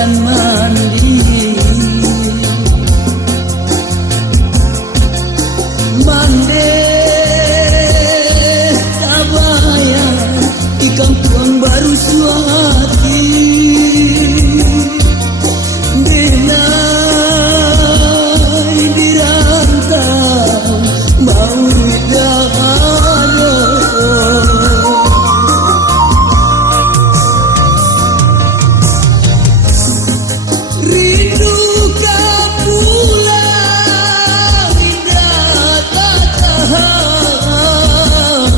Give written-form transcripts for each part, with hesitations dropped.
dan mandi. Mande tabayang di kampung baru suati. Denai dirantau mau dahano. Rindu kapulang indah tak tahan.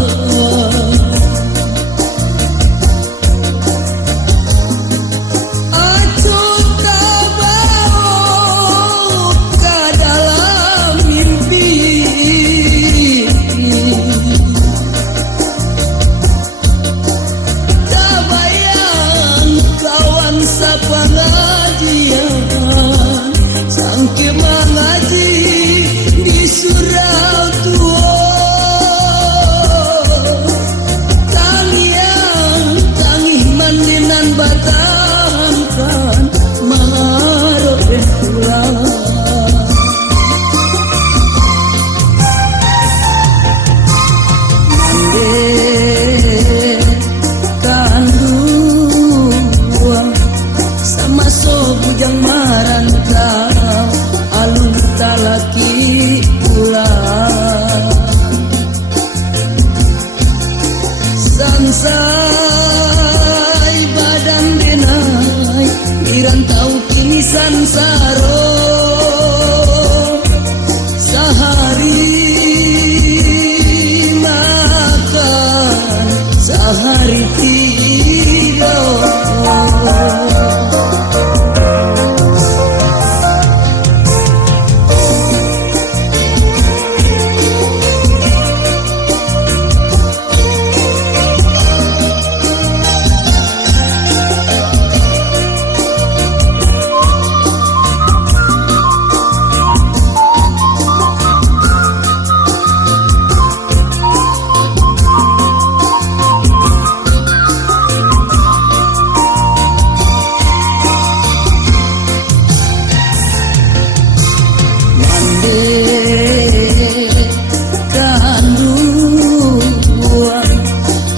Acuh tabawa ke dalam mimpi. Tabayang kawan sapangajian sangke mengaji di surau tua. Tangih mandinan batangkan marok dan pulang. Kandung sama so bujang marantau alun talaki pulang. Sansai badan denai dirantau kini sansaro. Sehari makan sehari tidur.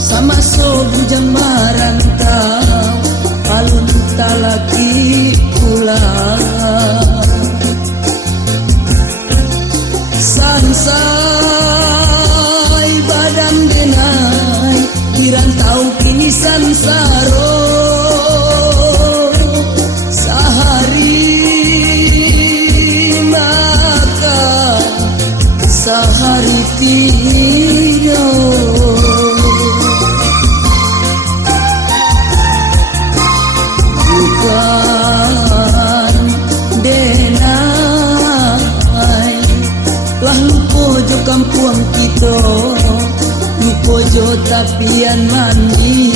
Sama so bujang marantau alun talaki pulang. Sansai badan denai dirantau kini sansaro. Sehari makan sehari tidur. Bukan denai lah lupojo kampung kita, lupojo tapian mandi.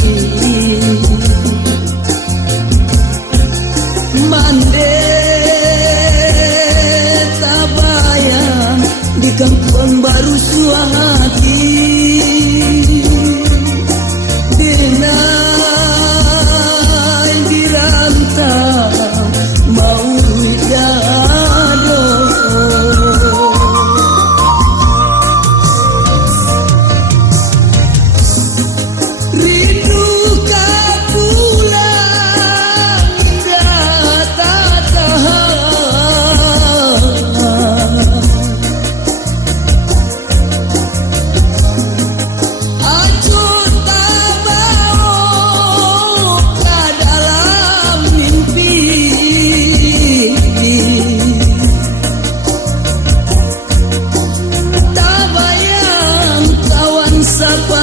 Mande tabayang di kampung baru suati. Denai dirantau mau dado. Rindu kapulang indah tak tahan. Acuh tabawa ke dalam mimpi. Tabayang kawan sapa